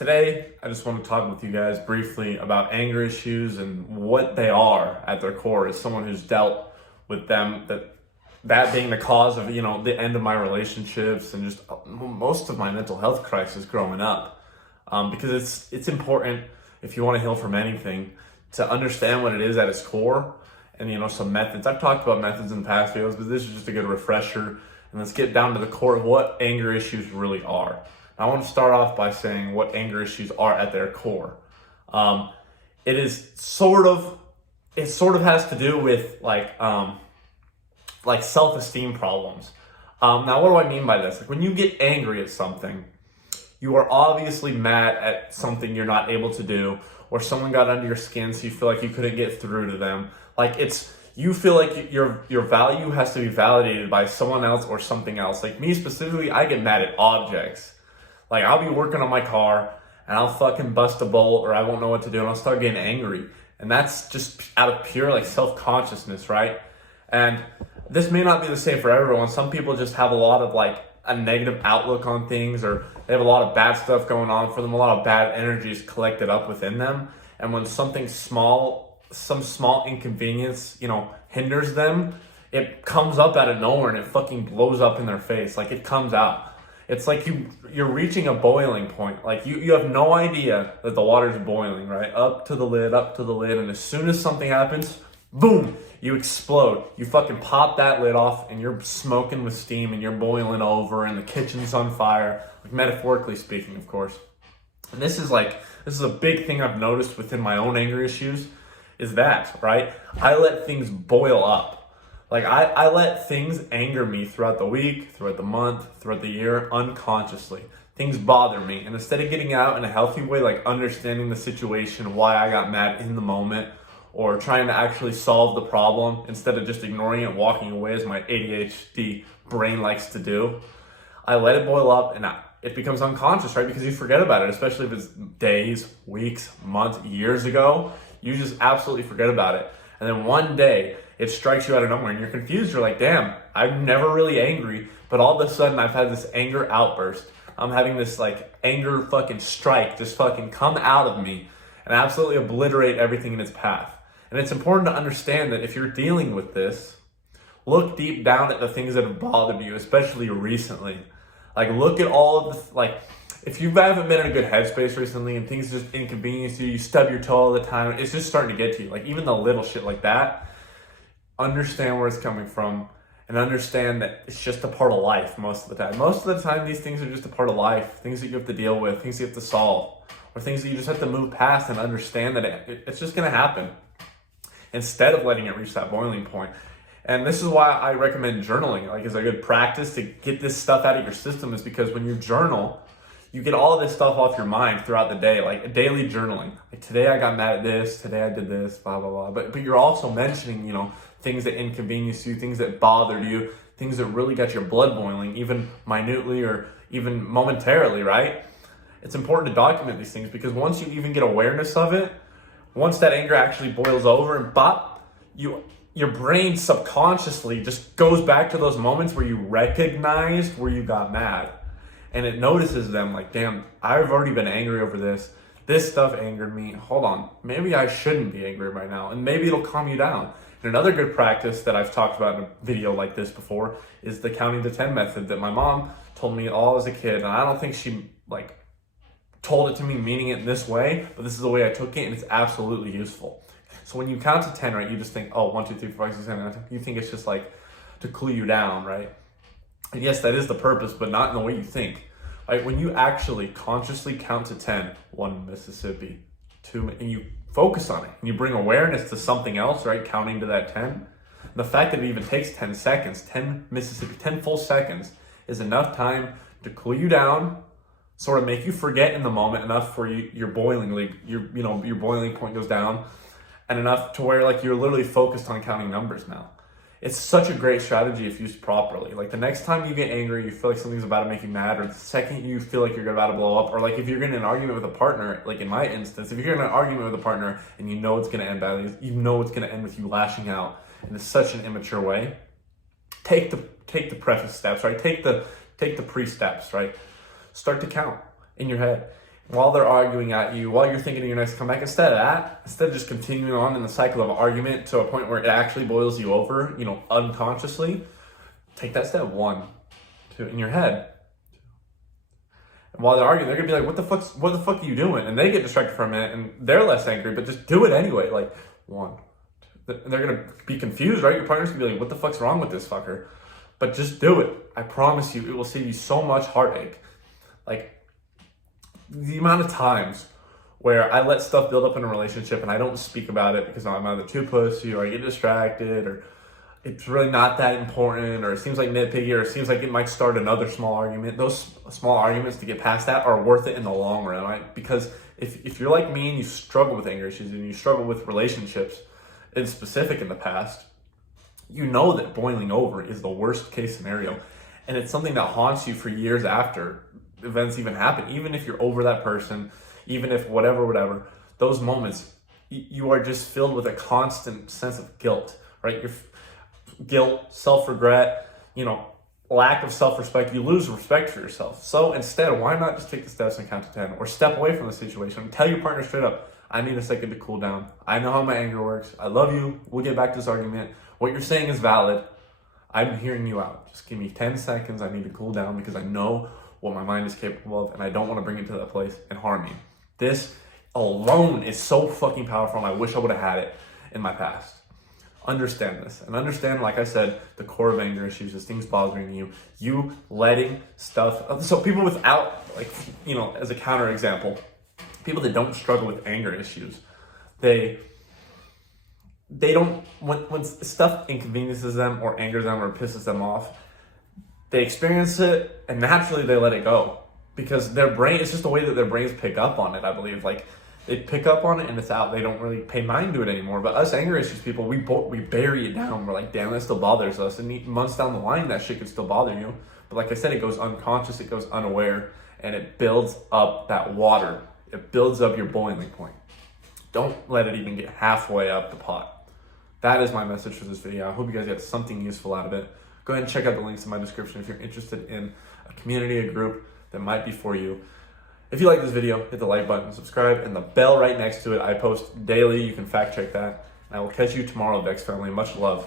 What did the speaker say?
Today, I just want to talk with you guys briefly about anger issues and what they are at their core. As someone who's dealt with them, that being the cause of the end of my relationships and just most of my mental health crisis growing up, because it's important if you want to heal from anything to understand what it is at its core and some methods. I've talked about methods in past videos, but this is just a good refresher. And let's get down to the core of what anger issues really are. I want to start off by saying what anger issues are at their core. It sort of has to do with like self-esteem problems. Now, what do I mean by this? Like when you get angry at something, you are obviously mad at something you're not able to do, or someone got under your skin, so you feel like you couldn't get through to them. You feel like your value has to be validated by someone else or something else. Like me specifically, I get mad at objects. Like I'll be working on my car and I'll fucking bust a bolt or I won't know what to do and I'll start getting angry. And that's just out of pure self-consciousness, right? And this may not be the same for everyone. Some people just have a lot of a negative outlook on things, or they have a lot of bad stuff going on for them, a lot of bad energies collected up within them. And when some small inconvenience, hinders them, it comes up out of nowhere and it fucking blows up in their face. Like it comes out. It's like you're reaching a boiling point. Like you have no idea that the water's boiling, right? Up to the lid. And as soon as something happens, boom, you explode. You fucking pop that lid off and you're smoking with steam and you're boiling over and the kitchen's on fire. Like metaphorically speaking, of course. And this is a big thing I've noticed within my own anger issues is that, right? I let things boil up. Like I let things anger me throughout the week, throughout the month, throughout the year, unconsciously. Things bother me. And instead of getting out in a healthy way, like understanding the situation, why I got mad in the moment, or trying to actually solve the problem instead of just ignoring it, walking away as my ADHD brain likes to do, I let it boil up and it becomes unconscious, right? Because you forget about it, especially if it's days, weeks, months, years ago. You just absolutely forget about it. And then one day, it strikes you out of nowhere and you're confused. You're like, damn, I'm never really angry. But all of a sudden, I've had this anger outburst. I'm having this anger fucking strike just fucking come out of me and absolutely obliterate everything in its path. And it's important to understand that if you're dealing with this, look deep down at the things that have bothered you, especially recently. Look at all of the, if you haven't been in a good headspace recently and things just inconvenience you, you stub your toe all the time, it's just starting to get to you. Even the little shit like that, understand where it's coming from and understand that it's just a part of life most of the time. Most of the time, these things are just a part of life, things that you have to deal with, things you have to solve, or things that you just have to move past and understand that it's just going to happen instead of letting it reach that boiling point. And this is why I recommend journaling, as a good practice to get this stuff out of your system, is because when you journal, you get all of this stuff off your mind throughout the day, daily journaling. Today I got mad at this, today I did this, blah, blah, blah. But you're also mentioning, things that inconvenience you, things that bothered you, things that really got your blood boiling, even minutely or even momentarily, right? It's important to document these things because once you even get awareness of it, once that anger actually boils over and pop, your brain subconsciously just goes back to those moments where you recognized where you got mad. And it notices them damn, I've already been angry over this. This stuff angered me. Hold on, maybe I shouldn't be angry right now. And maybe it'll calm you down. And another good practice that I've talked about in a video like this before is the counting to 10 method that my mom told me all as a kid. And I don't think she told it to me meaning it in this way, but this is the way I took it and it's absolutely useful. So when you count to 10, right, you just think, 1, 2, 3, 4, 5, 6, 7, 8, 9, 10. You think it's just to cool you down, right? And yes, that is the purpose, but not in the way you think. When you actually consciously count to 10, 1 Mississippi, 2, and you focus on it, and you bring awareness to something else, right, counting to that 10, the fact that it even takes 10 seconds, 10 Mississippi, 10 full seconds is enough time to cool you down, sort of make you forget in the moment enough for your boiling point goes down, and enough to where you're literally focused on counting numbers now. It's such a great strategy if used properly. The next time you get angry, you feel like something's about to make you mad, or the second you feel like you're about to blow up, or if you're getting an argument with a partner, in my instance, if you're in an argument with a partner and you know it's going to end badly, you know it's going to end with you lashing out in such an immature way, take the preface steps, right? Take the pre-steps, right? Start to count in your head. while they're arguing at you, while you're thinking of your next comeback, instead of just continuing on in the cycle of argument to a point where it actually boils you over, unconsciously, take that step, 1, 2, in your head. And while they're arguing, they're gonna be like, what the fuck are you doing? And they get distracted for a minute and they're less angry, but just do it anyway. Like, 1, 2. And they're gonna be confused, right? Your partner's gonna be like, what the fuck's wrong with this fucker? But just do it. I promise you, it will save you so much heartache. Like, the amount of times where I let stuff build up in a relationship and I don't speak about it because I'm either too pussy or I get distracted or it's really not that important or it seems like nitpicky or it seems like it might start another small argument. Those small arguments to get past that are worth it in the long run, right? Because if you're like me and you struggle with anger issues and you struggle with relationships in specific in the past, you know that boiling over is the worst case scenario. And it's something that haunts you for years after events even happen. Even if you're over that person, even if whatever, those moments, you are just filled with a constant sense of guilt, right? Guilt, self-regret, lack of self-respect. You lose respect for yourself. So instead, why not just take the steps and count to 10 or step away from the situation and tell your partner straight up, I need a second to cool down. I know how my anger works. I love you. We'll get back to this argument. What you're saying is valid. I'm hearing you out. Just give me 10 seconds. I need to cool down because I know what my mind is capable of and I don't want to bring it to that place and harm you. This alone is so fucking powerful and I wish I would have had it in my past. Understand this and understand, like I said, the core of anger issues is things bothering you letting stuff. So people without, as a counter example, people that don't struggle with anger issues, they don't, when stuff inconveniences them or angers them or pisses them off, they experience it and naturally they let it go because their brain, it's just the way that their brains pick up on it, I believe. Like, they pick up on it and it's out. They don't really pay mind to it anymore. But us anger issues people, we bury it down. We're like, damn, that still bothers us. And months down the line, that shit could still bother you. But like I said, it goes unconscious, it goes unaware, and it builds up that water. It builds up your boiling point. Don't let it even get halfway up the pot. That is my message for this video. I hope you guys get something useful out of it. Go ahead and check out the links in my description if you're interested in a community, a group that might be for you. If you like this video, hit the like button, subscribe, and the bell right next to it. I post daily. You can fact check that. I will catch you tomorrow, Vex family. Much love.